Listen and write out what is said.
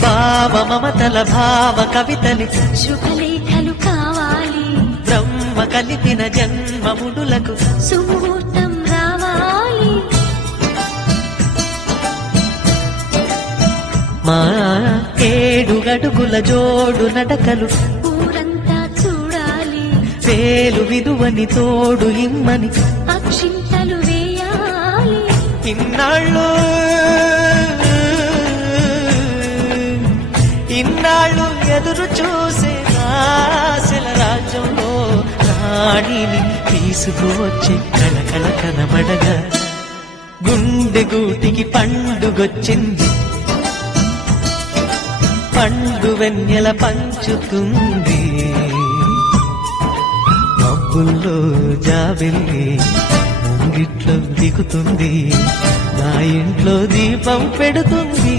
భావ మమతల భావ కవితలి శుభలేఖలు కావాలి, బ్రహ్మ కలిపిన జన్మముడులకు సుముహూర్తం రావాలి. మా 7 అడుగుల జోడు నడకలు ఊరంతా చూడాలి, వేలు విలువని తోడు ఇమ్మని అక్షింతలు వేయాలి. ఇన్నాళ్ళు ఎదురు చూసే ఆశల రాజ్యంలో రాణిని తీసుకువచ్చే కళకళ కనబడగా గుండె గూటికి పండుగొచ్చింది, పండు వెన్నెల పంచుతుంది. మబ్బుల్లో జాబిల్లి ముంగిట్లో దిగుతుంది, నా ఇంట్లో దీపం పెడుతుంది.